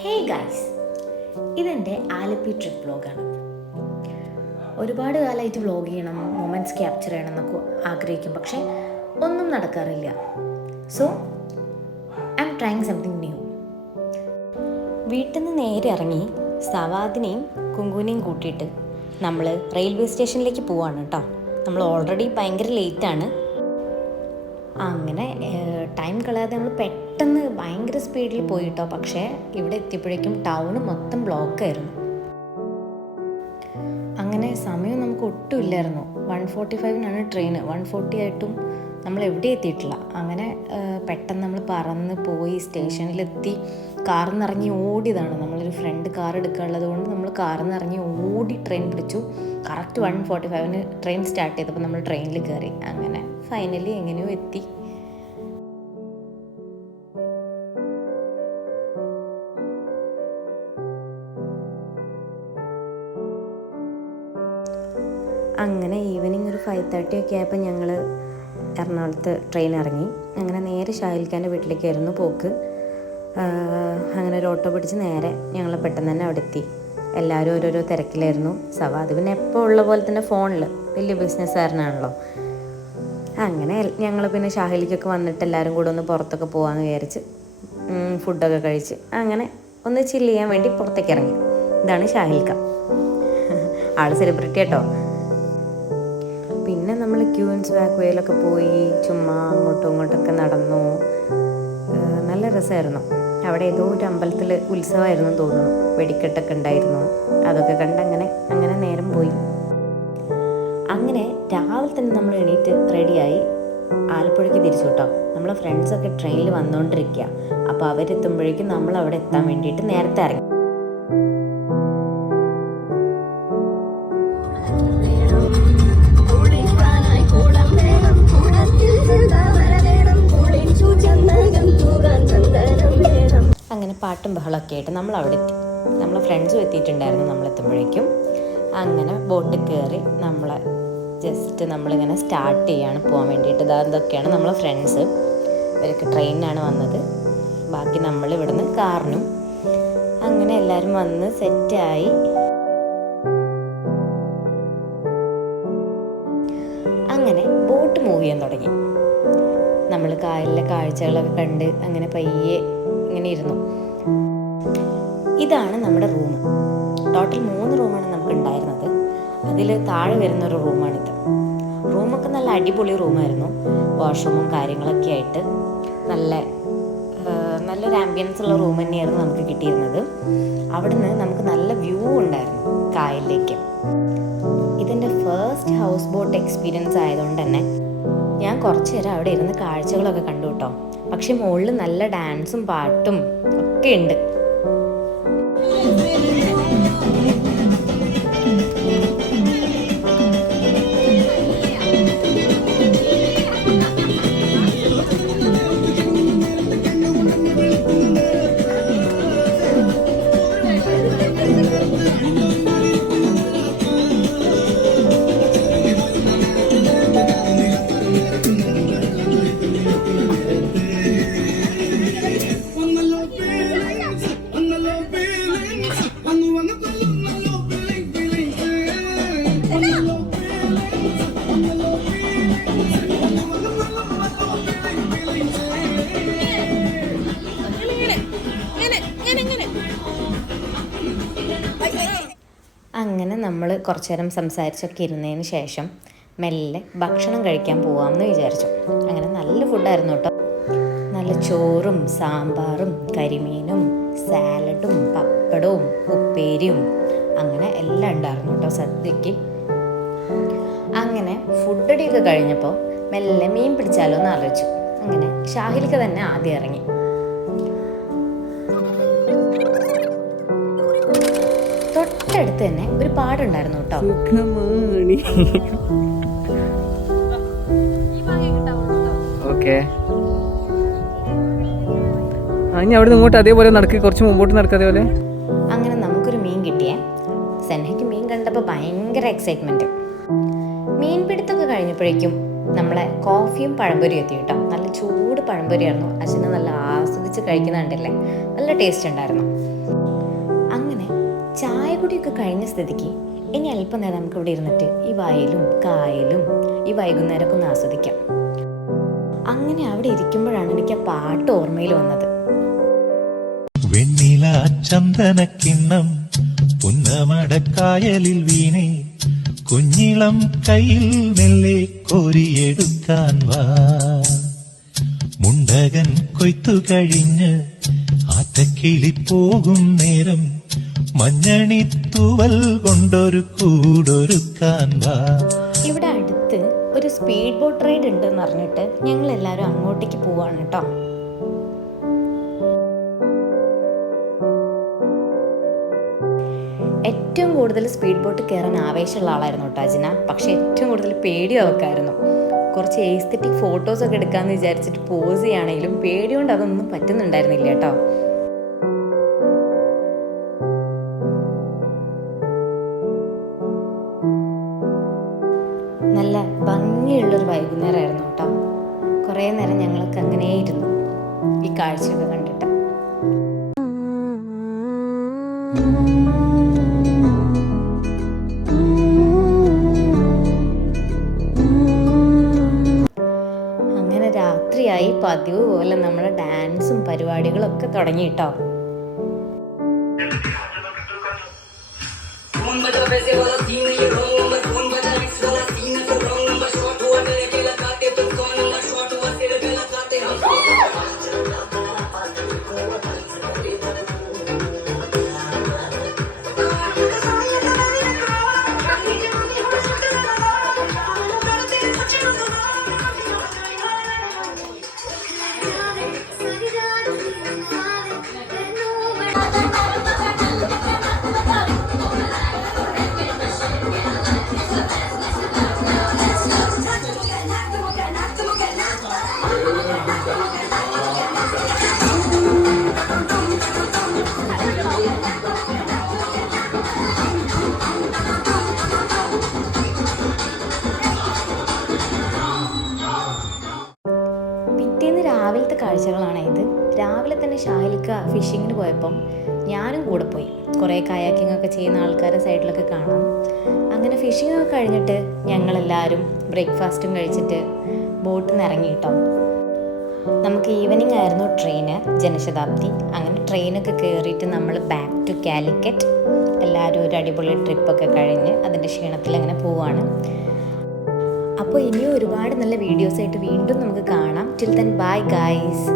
Hey guys, ഇതെൻ്റെ Alleppey trip വ്ലോഗാണ്. ഒരുപാട് കാലമായിട്ട് വ്ലോഗ് ചെയ്യണം, മൊമെൻറ്റ്സ് ക്യാപ്ചർ ചെയ്യണം എന്നൊക്കെ ആഗ്രഹിക്കും, പക്ഷേ ഒന്നും നടക്കാറില്ല. So I am trying something new. വീട്ടിൽ നിന്ന് നേരെ ഇറങ്ങി സവാദിനെയും കുങ്കുവിനെയും കൂട്ടിയിട്ട് നമ്മൾ റെയിൽവേ സ്റ്റേഷനിലേക്ക് പോവാണ് കേട്ടോ. നമ്മൾ ഓൾറെഡി ഭയങ്കര ലേറ്റാണ്. അങ്ങനെ ടൈം കളയാതെ നമ്മൾ പെട്ടെന്ന് ഭയങ്കര സ്പീഡിൽ പോയി കേട്ടോ. പക്ഷേ ഇവിടെ എത്തിയപ്പോഴേക്കും ടൗണ് മൊത്തം ബ്ലോക്കായിരുന്നു. അങ്ങനെ സമയം നമുക്ക് ഒട്ടും ഇല്ലായിരുന്നു. 1:45 ട്രെയിന്, 1:40 ആയിട്ടും നമ്മൾ എവിടെ എത്തിയിട്ടില്ല. അങ്ങനെ പെട്ടെന്ന് നമ്മൾ പറന്ന് പോയി സ്റ്റേഷനിലെത്തി. കാറിൽ നിന്ന് ഇറങ്ങി ഓടിയതാണ്. നമ്മളൊരു ഫ്രണ്ട് കാർ എടുക്കാനുള്ളത് കൊണ്ട് നമ്മൾ കാറിൽ നിന്ന് ഇറങ്ങി ഓടി ട്രെയിൻ പിടിച്ചു. കറക്റ്റ് 1:45 ട്രെയിൻ സ്റ്റാർട്ട് ചെയ്തപ്പോൾ നമ്മൾ ട്രെയിനിൽ കയറി. അങ്ങനെ ഫൈനലി എങ്ങനെയോ എത്തി. അങ്ങനെ ഈവനിങ് ഒരു 5:30 ഒക്കെ ആയപ്പോൾ ഞങ്ങൾ എറണാകുളത്ത് ട്രെയിൻ ഇറങ്ങി. അങ്ങനെ നേരെ ഷാഹിൽഖാൻ്റെ വീട്ടിലേക്കായിരുന്നു പോക്ക്. അങ്ങനെ ഒരു ഓട്ടോ പിടിച്ച് നേരെ ഞങ്ങൾ പെട്ടെന്ന് തന്നെ അവിടെ എത്തി. എല്ലാവരും ഓരോരോ തിരക്കിലായിരുന്നു. സവാദ് പിന്നെ എപ്പോൾ ഉള്ള പോലെ തന്നെ ഫോണിൽ, വലിയ ബിസിനസ്സുകാരനാണല്ലോ. അങ്ങനെ ഞങ്ങൾ പിന്നെ ഷാഹിലിക്കൊക്കെ വന്നിട്ട് എല്ലാവരും കൂടെ ഒന്ന് പുറത്തൊക്കെ പോകാമെന്ന് വിചാരിച്ച് ഫുഡൊക്കെ കഴിച്ച് അങ്ങനെ ഒന്ന് ചില്ല് ചെയ്യാൻ വേണ്ടി പുറത്തേക്ക് ഇറങ്ങി. ഇതാണ് ഷാഹിൽക്ക. ആൾ സെലിബ്രിറ്റി കേട്ടോ. പിന്നെ നമ്മൾ ക്യൂൻസ് ബാക്ക് വേയിലൊക്കെ പോയി ചുമ്മാ അങ്ങോട്ടും ഇങ്ങോട്ടൊക്കെ നടന്നു. നല്ല രസമായിരുന്നു. അവിടെ ഏതോ ഒരു അമ്പലത്തിൽ ഉത്സവമായിരുന്നു തോന്നുന്നു, വെടിക്കെട്ടൊക്കെ ഉണ്ടായിരുന്നു. അതൊക്കെ കണ്ട് അങ്ങനെ നേരം പോയി. അങ്ങനെ രാവിലെ തന്നെ നമ്മൾ എണീറ്റ് റെഡിയായി ആലപ്പുഴയ്ക്ക് തിരിച്ചു കേട്ടോ. നമ്മളെ ഫ്രണ്ട്സൊക്കെ ട്രെയിനിൽ വന്നുകൊണ്ടിരിക്കുക. അപ്പോൾ അവരെത്തുമ്പോഴേക്കും നമ്മൾ അവിടെ എത്താൻ വേണ്ടിയിട്ട് നേരത്തെ ഇറങ്ങി. അങ്ങനെ പാട്ടും ബഹളമൊക്കെ ആയിട്ട് നമ്മൾ അവിടെ എത്തി. നമ്മളെ ഫ്രണ്ട്സും എത്തിയിട്ടുണ്ടായിരുന്നു നമ്മളെത്തുമ്പോഴേക്കും. അങ്ങനെ ബോട്ടിൽ കയറി നമ്മളിങ്ങനെ സ്റ്റാർട്ട് ചെയ്യാണ് പോകാൻ വേണ്ടിയിട്ട്. അതൊക്കെയാണ് നമ്മളെ ഫ്രണ്ട്സ്. ഇവരൊക്കെ ട്രെയിനിനാണ് വന്നത്. ബാക്കി നമ്മൾ ഇവിടുന്ന് കാറിനും. അങ്ങനെ എല്ലാവരും വന്ന് സെറ്റായി. അങ്ങനെ ബോട്ട് മൂവ് ചെയ്യാൻ തുടങ്ങി. നമ്മൾ കായലിലെ കാഴ്ചകളൊക്കെ കണ്ട് അങ്ങനെ പയ്യെ ഇങ്ങനെ ഇരുന്നു. ഇതാണ് നമ്മുടെ റൂം. ടോട്ടൽ 3 റൂമാണ് നമുക്ക് ഉണ്ടായിരുന്നത്. അതിൽ താഴെ വരുന്നൊരു റൂമാണിത്. റൂമൊക്കെ നല്ല അടിപൊളി റൂമായിരുന്നു. വാഷ്റൂമും കാര്യങ്ങളൊക്കെ ആയിട്ട് നല്ലൊരു ആംബിയൻസ് ഉള്ള റൂം തന്നെയായിരുന്നു നമുക്ക് കിട്ടിയിരുന്നത്. അവിടുന്ന് നമുക്ക് നല്ല വ്യൂ ഉണ്ടായിരുന്നു കായലിലേക്ക്. ഇതെൻ്റെ ഫസ്റ്റ് ഹൗസ് ബോട്ട് എക്സ്പീരിയൻസ് ആയതുകൊണ്ട് തന്നെ ഞാൻ കുറച്ച് നേരം അവിടെ ഇരുന്ന് കാഴ്ചകളൊക്കെ കണ്ടു കേട്ടോ. പക്ഷെ മുകളിൽ നല്ല ഡാൻസും പാട്ടും ഒക്കെ ഉണ്ട്. അങ്ങനെ നമ്മൾ കുറച്ചു നേരം സംസാരിച്ചൊക്കെ ഇരുന്നതിന് ശേഷം മെല്ലെ ഭക്ഷണം കഴിക്കാൻ പോകാമെന്ന് വിചാരിച്ചു. അങ്ങനെ നല്ല ഫുഡായിരുന്നു കേട്ടോ. നല്ല ചോറും സാമ്പാറും കരിമീനും സാലഡും പപ്പടവും ഉപ്പേരിയും അങ്ങനെ എല്ലാം ഉണ്ടായിരുന്നു കേട്ടോ സദ്യക്ക്. അങ്ങനെ ഫുഡടിയൊക്കെ കഴിഞ്ഞപ്പോൾ മെല്ലെ മീൻ പിടിച്ചാലോ എന്ന് ആലോചിച്ചു. അങ്ങനെ ഷാഹിൽക്ക് തന്നെ ആദ്യം ഇറങ്ങി. തൊട്ടടുത്ത് തന്നെ ഒരു പാടുണ്ടായിരുന്നു കേട്ടോ. അവിടെ ഇങ്ങോട്ട് അതേപോലെ നടക്കുക, കുറച്ച് മുമ്പോട്ട് നടക്കുക അതേപോലെ. അങ്ങനെ നമുക്കൊരു മീൻ കിട്ടിയേ. സെൻഹയ്ക്ക് മീൻ കണ്ടപ്പോൾ ഭയങ്കര എക്സൈറ്റ്മെന്റ്. മീൻ പിടുത്തൊക്കെ കഴിഞ്ഞപ്പോഴേക്കും നമ്മളെ കോഫിയും പഴംപൊരിയും എത്തി കേട്ടോ. നല്ല ചൂട് പഴംപൊരിയായിരുന്നു. അച്ഛന് നല്ല ആസ്വദിച്ച് കഴിക്കുന്ന കണ്ടില്ലേ, നല്ല ടേസ്റ്റ് ഉണ്ടായിരുന്നു. അങ്ങനെ ചായ കുടിയൊക്കെ കഴിഞ്ഞ സ്ഥിതിക്ക് ഇനി അല്പം നേരം നമുക്ക് ഇവിടെ ഇരുന്നിട്ട് ഈ വയലും കായലും ഈ വൈകുന്നേരമൊക്കെ ഒന്ന് ആസ്വദിക്കാം. അങ്ങനെ അവിടെ ഇരിക്കുമ്പോഴാണ് എനിക്ക് ആ പാട്ട് ഓർമ്മയിൽ വന്നത്. വെണ്ണില ചന്ദനക്കിണ്ണം പുന്നമടക്കായലിൽ വീണേ, കുഞ്ഞിളം കയ്യിൽ മെല്ലെ കോരിയെടുക്കാൻ വാ. മുണ്ടകൻ കൊയ്ത്തു കഴിഞ്ഞ് ആറ്റക്കിളി പോകും നേരം, മഞ്ഞണിത്തൂവൽ കൊണ്ടൊരു കൂടൊരുക്കാൻ വാ. ഇവിടെ അടുത്ത് ഒരു സ്പീഡ് ബോട്ട് റൈഡ് ഉണ്ടെന്ന് പറഞ്ഞിട്ട് ഞങ്ങൾ എല്ലാവരും അങ്ങോട്ടേക്ക് പോവാണ് കേട്ടോ. ഏറ്റവും കൂടുതൽ സ്പീഡ് ബോട്ട് കയറാൻ ആവേശമുള്ള ആളായിരുന്നു കേട്ടോ അജിന. പക്ഷെ ഏറ്റവും കൂടുതൽ പേടി അവക്കായിരുന്നു. കുറച്ച് എസ്തെറ്റിക് ഫോട്ടോസൊക്കെ എടുക്കാമെന്ന് വിചാരിച്ചിട്ട് പോസ് ചെയ്യുകയാണെങ്കിലും പേടി കൊണ്ട് അതൊന്നും പറ്റുന്നുണ്ടായിരുന്നില്ല കേട്ടോ. നല്ല ഭംഗിയുള്ളൊരു വൈകുന്നേരമായിരുന്നു കേട്ടോ. കുറേ നേരം ഞങ്ങളൊക്കെ അങ്ങനെ ഇരുന്നു ഈ കാഴ്ചയൊക്കെ കണ്ടിട്ട്. അങ്ങനെ രാത്രിയായി. പതിവ് പോലെ നമ്മുടെ ഡാൻസും പരിപാടികളൊക്കെ തുടങ്ങി കേട്ടോ. പിറ്റേന്ന് രാവിലത്തെ കാഴ്ചകളാണ് ഇത്. രാവിലെ തന്നെ ഷാഹിലിക്ക ഫിഷിങ്ങിന് പോയപ്പം ഞാനും കൂടെ പോയി. കുറേ കയാക്കിംഗ് ഒക്കെ ചെയ്യുന്ന ആൾക്കാരെ സൈഡിലൊക്കെ കാണാം. അങ്ങനെ ഫിഷിംഗ് ഒക്കെ കഴിഞ്ഞിട്ട് ഞങ്ങളെല്ലാവരും ബ്രേക്ക്ഫാസ്റ്റും കഴിച്ചിട്ട് ബോട്ടിൽ നിന്ന് ഇറങ്ങി കേട്ടോ. നമുക്ക് ഈവനിങ് ആയിരുന്നു ട്രെയിന്, ജനശതാബ്ദി. അങ്ങനെ ട്രെയിനൊക്കെ കയറിയിട്ട് നമ്മൾ ബാക്ക് ടു കാലിക്കറ്റ്. എല്ലാവരും ഒരു അടിപൊളി ട്രിപ്പൊക്കെ കഴിഞ്ഞ് അതിൻ്റെ ക്ഷീണത്തിൽ അങ്ങനെ പോവാണ്. അപ്പോൾ ഇനിയും ഒരുപാട് നല്ല വീഡിയോസായിട്ട് വീണ്ടും നമുക്ക് കാണാം. Till then bye guys.